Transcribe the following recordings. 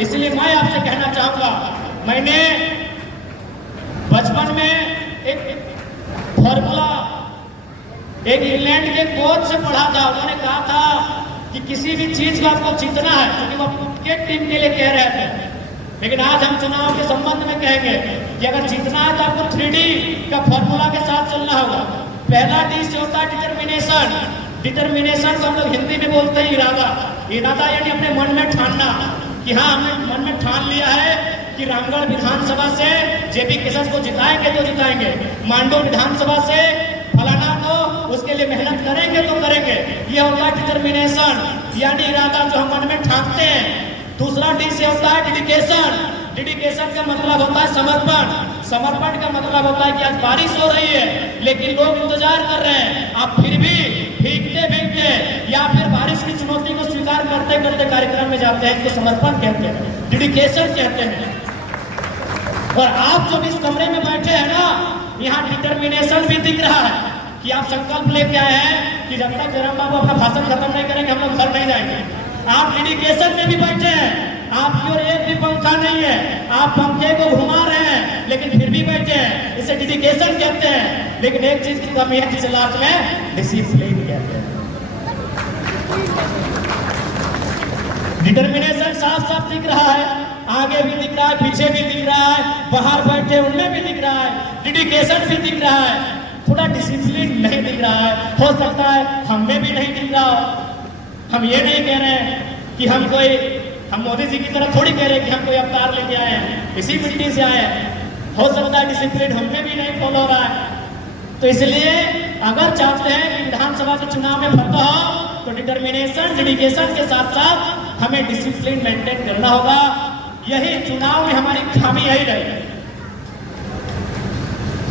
इसलिए मैं आपसे कहना चाहूंगा, मैंने बचपन में एक फॉर्मूला एक इंग्लैंड के कोच से पढ़ा था। उन्होंने कहा था कि किसी भी चीज को आपको जीतना है, क्योंकि वो क्रिकेट टीम के लिए कह रहे थे। लेकिन आज हम चुनाव के संबंध में कहेंगे कि अगर जीतना है तो आपको 3D का फॉर्मूला के साथ चलना होगा। पहला डी से होता है डिटर्मिनेशन। डिटर्मिनेशन को हम लोग हिंदी में बोलते हैं इरादा। इरादा यानी अपने मन में ठानना कि हाँ, हमने मन में ठान लिया है कि रामगढ़ विधानसभा से जेपी केसस को जिताएंगे तो जिताएंगे, मांडू विधानसभा से फलाना को उसके लिए मेहनत करेंगे तो करेंगे। ये होता है डिटर्मिनेशन यानी इरादा जो हम मन में ठानते हैं। दूसरा डी से होता है डेडिकेशन। डेडिकेशन का मतलब होता है समर्पण। समर्पण का मतलब होता है कि आज बारिश हो रही है लेकिन लोग इंतजार कर रहे हैं, आप फिर भी भीगते भीगते या फिर बारिश की चुनौती को स्वीकार करते करते कार्यक्रम में जाते हैं। इसको समर्पण कहते हैं, डेडिकेशन कहते हैं। और आप जो इस कमरे में बैठे हैं ना, यहाँ डिटर्मिनेशन भी दिख रहा है कि आप संकल्प लेके आए हैं कि जब तक जयराम बाबू अपना भाषण खत्म नहीं करेंगे हम लोग घर नहीं जाएंगे। आप डेडिकेशन में भी बैठे हैं, आपकी और एक भी पंखा नहीं है, आप पंखे को घुमा रहे हैं लेकिन फिर भी बैठे हैं, इसे डेडिकेशन कहते हैं। लेकिन एक चीज की कमी है जिसे लास्ट में डिसिप्लिन कहते हैं। डिटर्मिनेशन साफ साफ दिख रहा है, आगे भी दिख रहा है, पीछे भी दिख रहा है, बाहर बैठे उनमें भी दिख रहा है, डेडिकेशन भी दिख रहा है, थोड़ा डिसिप्लिन नहीं दिख रहा है। हो सकता है हमें भी नहीं दिख रहा हो। हम ये नहीं कह रहे हैं कि हम मोदी जी की तरह थोड़ी कह रहे हैं कि हम कोई अवतार लेके आए हैं, इसी मिट्टी से आए हैं। हो सकता है डिसिप्लिन हमें भी नहीं फॉलो हो रहा है। तो इसलिए अगर चाहते हैं कि विधानसभा के चुनाव में फतह हो तो डिटर्मिनेशन डेडिकेशन के साथ साथ हमें डिसिप्लिन मेंटेन करना होगा। यही चुनाव में हमारी खामी यही रही।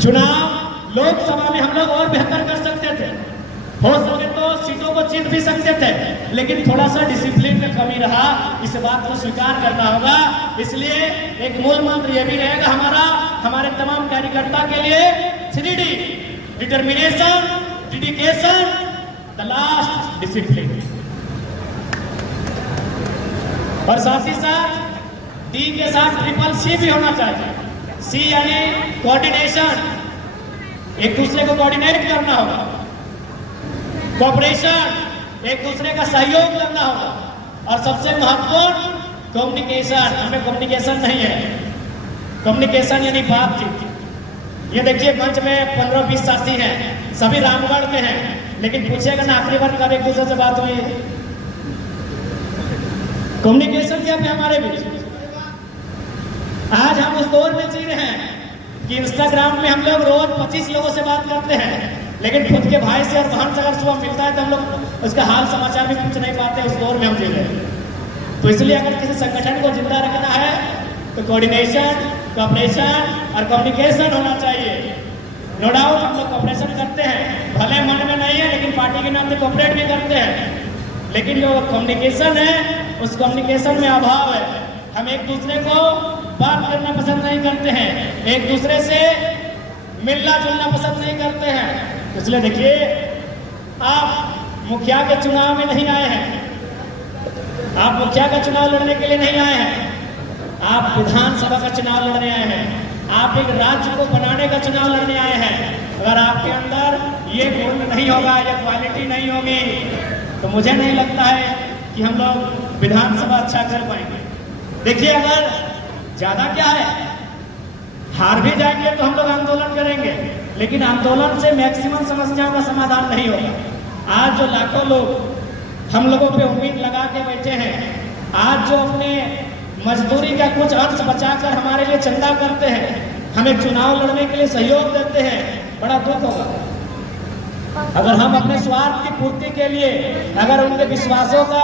चुनाव लोकसभा में हम लोग और बेहतर कर सकते थे, हो सके तो सीटों को जीत भी सकते थे, लेकिन थोड़ा सा डिसिप्लिन में कमी रहा, इस बात को स्वीकार करना होगा। इसलिए एक मूल मंत्र यह भी रहेगा हमारे तमाम कार्यकर्ता के लिए 3D determination, dedication, the last discipline. और साथ ही साथ D के साथ CCC भी होना चाहिए। C यानी कोऑर्डिनेशन, एक दूसरे को कोऑर्डिनेट करना होगा। कोऑपरेशन, एक दूसरे का सहयोग करना होगा। और सबसे महत्वपूर्ण कम्युनिकेशन। हमें कम्युनिकेशन नहीं है। कम्युनिकेशन यानी बातचीत। ये देखिए मंच में 15-20 साथी हैं, सभी रामगढ़ के हैं, लेकिन पूछेगा ना आखिरी बार कब एक दूसरे से बात हुई। कम्युनिकेशन क्या है हमारे बीच। आज हम उस दौर में जी रहे हैं कि इंस्टाग्राम में हम लोग रोज 25 लोगों से बात करते हैं, लेकिन खुद के भाई से और बहन से अगर सुबह मिलता है तो हम लोग उसका हाल समाचार भी पूछ नहीं पाते। उस दौर में हम जी रहे हैं। तो इसलिए अगर किसी संगठन को जिंदा रखना है तो कोऑर्डिनेशन, कोऑपरेशन और कम्युनिकेशन होना चाहिए। नो डाउट हम लोग कोऑपरेशन करते हैं, भले मन में नहीं है लेकिन पार्टी के नाम से कोऑपरेट भी करते हैं। लेकिन जो कम्युनिकेशन है उस कम्युनिकेशन में अभाव है। हम एक दूसरे को बात करना पसंद नहीं करते हैं, एक दूसरे से मिलना जुलना पसंद नहीं करते हैं। इसलिए देखिए, आप मुखिया के चुनाव में नहीं आए हैं, आप मुखिया का चुनाव लड़ने के लिए नहीं आए हैं, आप विधानसभा का चुनाव लड़ने आए हैं, आप एक राज्य को बनाने का चुनाव लड़ने आए हैं। अगर आपके अंदर ये गुण नहीं होगा, ये क्वालिटी नहीं होगी, तो मुझे नहीं लगता है कि हम लोग विधानसभा अच्छा कर पाएंगे। देखिए, अगर ज्यादा क्या है, हार भी जाएंगे तो हम लोग आंदोलन करेंगे, लेकिन आंदोलन से मैक्सिमम समस्याओं का समाधान नहीं होगा। आज जो लाखों लोग हम लोगों पे उम्मीद लगा के बैठे हैं, आज जो अपने मजदूरी का कुछ अंश बचाकर हमारे लिए चंदा करते हैं, हमें चुनाव लड़ने के लिए सहयोग देते हैं, बड़ा दुख होगा अगर हम अपने स्वार्थ की पूर्ति के लिए अगर उनके विश्वासों का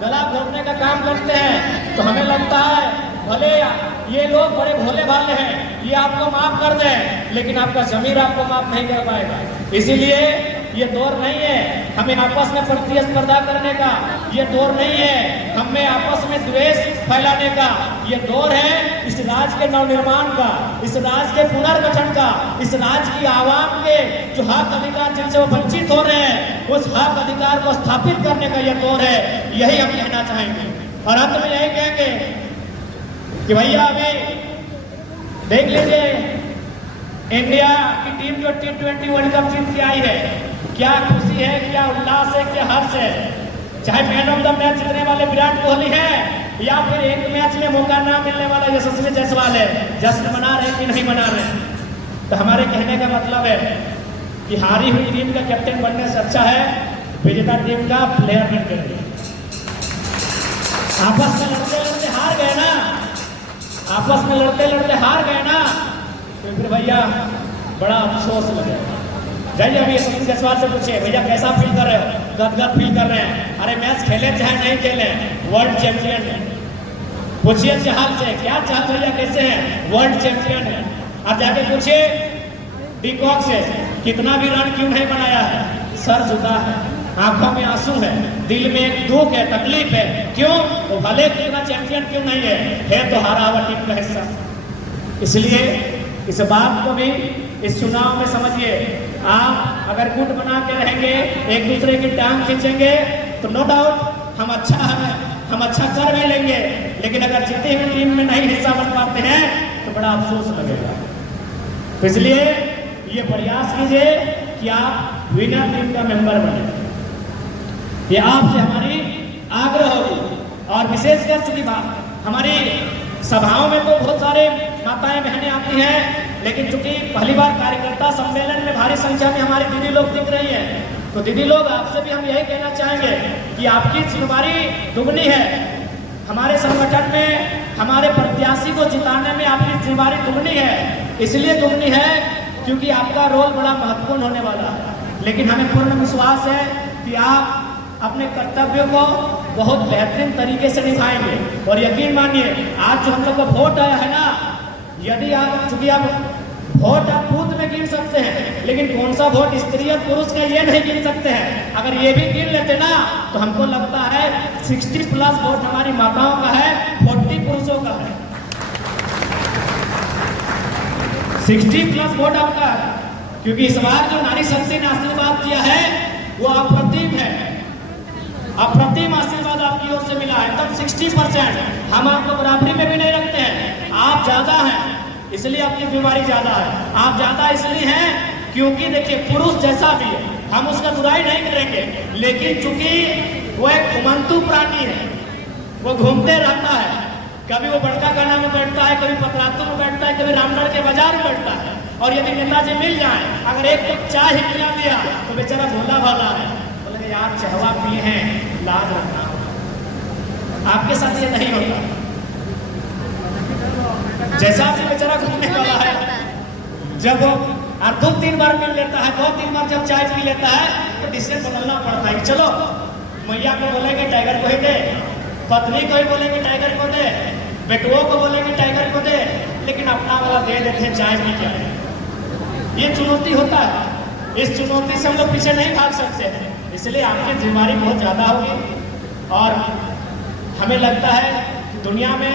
गला घोटने का काम करते हैं। तो हमें लगता है भले ये लोग बड़े भोले भाले हैं, ये आपको माफ कर दें, लेकिन आपका ज़मीर आपको माफ नहीं कर पाएगा। इसीलिए ये दौर नहीं है हमें आपस में प्रतिस्पर्धा करने का, ये दौर नहीं है हमें आपस में द्वेष फैलाने का, ये दौर है इस राज्य के नवनिर्माण का, इस राज्य के पुनर्गठन का, इस राज्य की आवाम के जो हक अधिकार जिनसे वो वंचित हो रहे हैं, उस हक अधिकार को स्थापित करने का ये दौर है। यही हम कहना चाहेंगे और अंत में यही कहेंगे कि भैया अभी देख लीजिए इंडिया की टीम जो T20 वर्ल्ड कप जीत के आई है, क्या खुशी है, क्या उल्लास है, क्या हर्ष है। चाहे मैन ऑफ द मैच जीतने वाले विराट कोहली है या फिर एक मैच में मौका ना मिलने वाला यशस्वी जायसवाल है, जश्न मना रहे कि नहीं मना रहे। तो हमारे कहने का मतलब है कि हारी हुई टीम का कैप्टन बनने से अच्छा है विजेता टीम का प्लेयर बनकर के। आपस में लड़ते लड़ते हार गए ना, आपस में लड़ते लड़ते हार गए ना, तो फिर भैया बड़ा अफसोस लगेगा। जाइए अभी यशस्वी जायसवाल से पूछिए भैया कैसा फील कर रहे हो, गदगद फील कर रहे हैं। अरे मैच खेले चाहे नहीं खेले, वर्ल्ड चैंपियन है। पूछिए चाहल से, क्या चाहल भैया कैसे हैं, वर्ल्ड चैंपियन है। अब जाके पूछिए डिकॉक से कितना भी रन क्यों नहीं बनाया है, सर झुका है, आंखों में आंसू है, दिल में एक दुख है, तकलीफ है। क्यों? वो भले कितना चैंपियन क्यों नहीं है तो हारा हुआ टीम का हिस्सा। इसलिए इस बात को भी इस चुनाव में समझिए। आप अगर गुट बना के रहेंगे, एक दूसरे की टांग खींचेंगे, तो नो डाउट हम अच्छा कर भी लेंगे, लेकिन अगर जीती हुई टीम में नहीं हिस्सा बन पाते हैं तो बड़ा अफसोस लगेगा। तो इसलिए ये प्रयास कीजिए कि आप विनर टीम का मेंबर बने। ये आपसे हमारी आग्रह होगी। और विशेषकर चूंकि हमारी सभाओं में तो बहुत सारे माताएं बहनें आती हैं, लेकिन चूंकि पहली बार कार्यकर्ता सम्मेलन में भारी संख्या में हमारी दीदी लोग दिख रही हैं, तो दीदी लोग आपसे भी हम यही कहना चाहेंगे कि आपकी जिम्मेदारी दुगनी है। हमारे संगठन में हमारे प्रत्याशी को जिताने में आपकी जिम्मेदारी दुगनी है। इसलिए दुगनी है क्योंकि आपका रोल बड़ा महत्वपूर्ण होने वाला है। लेकिन हमें पूर्ण विश्वास है कि आप अपने कर्तव्यों को बहुत बेहतरीन तरीके से निभाएंगे। और यकीन मानिए आज जो हम लोग का वोट आया है ना, यदि आप चूंकि आप वोट आप बूथ में गिन सकते हैं, लेकिन कौन सा वोट स्त्री और पुरुष का ये नहीं गिन सकते हैं। अगर ये भी गिन लेते ना तो हमको लगता है 60+ वोट हमारी माताओं का है, 40 पुरुषों का है। 60+ वोट आपका, क्योंकि इस बार जो नारी शक्ति ने आशीर्वाद दिया है वो अप्रतिम है, अप्रतिम आशीर्वाद आपकी ओर से मिला है। तब 60%। हम आपको बराबरी में भी नहीं रखते हैं, आप ज्यादा हैं इसलिए आपकी जिम्मेदारी ज्यादा है। आप ज्यादा इसलिए हैं क्योंकि देखिए पुरुष जैसा भी है, हम उसका बुराई नहीं करेंगे, लेकिन चूंकि वो एक घुमंतु प्राणी है, वो घूमते रहता है। कभी वो बड़का गाना में बैठता है, कभी पतरातू में बैठता है, कभी रामगढ़ के बाजार में बैठता है। और यदि नेताजी मिल जाए, अगर एक कप चाय ही पिला दिया तो बेचारा भोला भाला है, बोले यार चाहवा पिए हैं, लाज रखना। आपके साथ ये नहीं होता। जैसा आपसे बेचारा घूमने वाला है, जब वो 2-3 बार मिल लेता है, 2-3 बार जब चाय पी लेता है तो डिसीजन बदलना पड़ता है। चलो मैया को बोलेंगे टाइगर को ही दे, पत्नी को ही बोलेंगे टाइगर को दे, बेटुओं को बोलेंगे टाइगर को दे, लेकिन अपना वाला दे देते हैं चाय पी के। ये चुनौती होता है, इस चुनौती से हम लोग पीछे नहीं भाग सकते हैं। इसलिए आपकी जिम्मेदारी बहुत ज़्यादा होगी। और हमें लगता है कि दुनिया में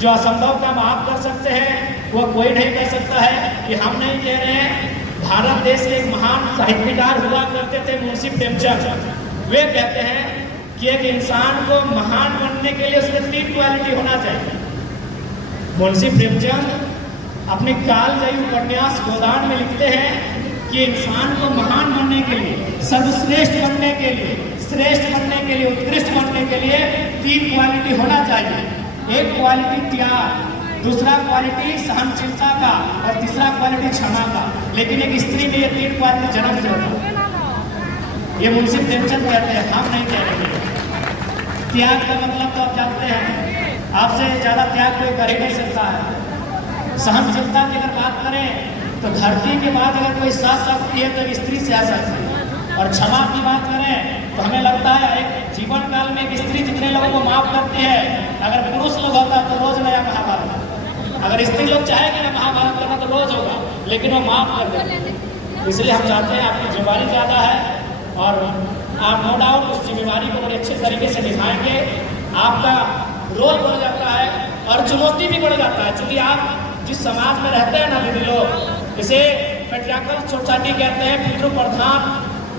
जो असंभव काम आप कर सकते हैं वो कोई नहीं कर सकता है। कि हम नहीं कह रहे हैं। भारत देश के एक महान साहित्यकार हुआ करते थे मुंशी प्रेमचंद, वे कहते हैं कि एक इंसान को महान बनने के लिए उसमें 3 क्वालिटी होना चाहिए। मुंशी प्रेमचंद अपने कालजयी उपन्यास गोदान में लिखते हैं कि इंसान को महान बनने के लिए, सर्वश्रेष्ठ बनने के लिए, श्रेष्ठ बनने के लिए, उत्कृष्ट बनने के लिए 3 क्वालिटी होना चाहिए। एक क्वालिटी त्याग, दूसरा क्वालिटी सहनशीलता का, और तीसरा क्वालिटी क्षमा का। लेकिन एक स्त्री में ये 3 क्वालिटी जन्म से होता। ये मुंशी प्रेमचंद कहते हैं, हम नहीं कह रहे। त्याग का मतलब तो आप जानते हैं, आपसे ज्यादा त्याग कोई कर ही नहीं सकता है। सहनशीलता की अगर बात करें तो धरती के बाद अगर कोई सह सकती है तो स्त्री सह सकती है। और क्षमा की बात करें तो हमें लगता है एक जीवन काल में एक स्त्री जितने लोगों को माफ करती है, अगर पुरुष लोग होता तो रोज नया महाभारत। अगर स्त्री लोग चाहेंगे ना महाभारत करना तो रोज होगा, लेकिन वो माफ कर देते। इसलिए हम चाहते हैं आपकी जिम्मेदारी ज़्यादा है और आप नो डाउट उस जिम्मेदारी को बड़े अच्छे तरीके से निभाएंगे। आपका रोल बढ़ जाता है और चुनौती भी बढ़ जाता है। चूँकि आप जिस समाज में रहते हैं ना दीदी लोग, इसे पेट्रियार्कल सोसाइटी कहते हैं, पितृप्रधान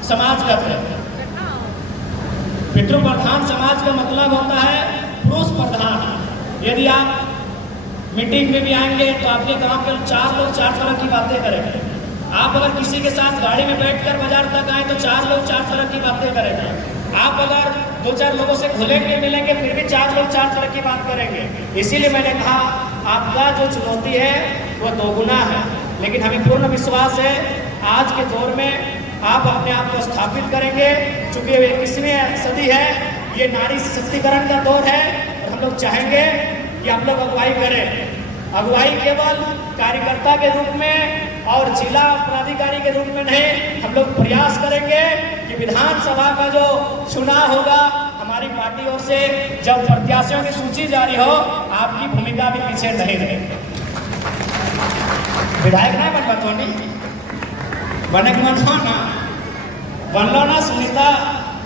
समाज कहते हैं। पितृप्रधान समाज का मतलब होता है पुरुष प्रधान। यदि आप मीटिंग में भी आएंगे तो आपके गांव के 4 लोग 4 तरह की बातें करेंगे। आप अगर किसी के साथ गाड़ी में बैठकर बाजार तक आए तो 4 लोग 4 तरह की बातें करेंगे। आप अगर 2-4 लोगों से घुलेंगे मिलेंगे फिर भी 4 लोग 4 तरह की बात करेंगे। इसीलिए मैंने कहा आपका जो चुनौती है वो दोगुना है, लेकिन हमें पूर्ण विश्वास है आज के दौर में आप अपने आप को स्थापित करेंगे। चूंकि ये 21वीं सदी है, ये नारी सशक्तिकरण का दौर है और हम लोग चाहेंगे कि आप लोग अगुवाई करें। अगुवाई केवल कार्यकर्ता के रूप में और जिला पदाधिकारी के रूप में नहीं, हम लोग प्रयास करेंगे कि विधानसभा का जो चुनाव होगा हमारी पार्टी ओर से जब प्रत्याशियों की सूची जारी हो आपकी भूमिका भी पीछे नहीं रहे। विधायक ना बन बतौनी बने के मन ना बनलो ना,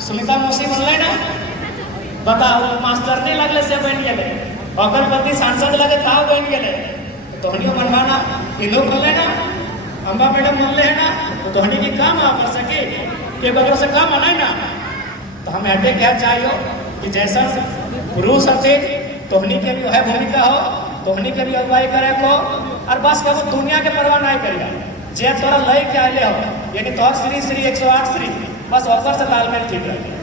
सुनीता मौसी बनल ना, बताओ मास्टर नहीं लगले से बन गए, अगर पति सांसद लगे ताव बन गए, तोहनियों बनवाना इनो कर लेना, अम्बा मैडम बनले है ना, तो तोहनी की काम आ कर सके कि अगर से काम आना ना, तो हमें हटे क्या चाहिए कि जैसा पुरुष हते तोहनी के भी वह भूमिका हो, तोहनी के भी अगुवाई करे को, और बस कब दुनिया के परवाह नहीं करिए, जे तोरा लय के आए हो यानी तोहर श्री 108 श्री बस ओकर से तालमेल ठीक रहे।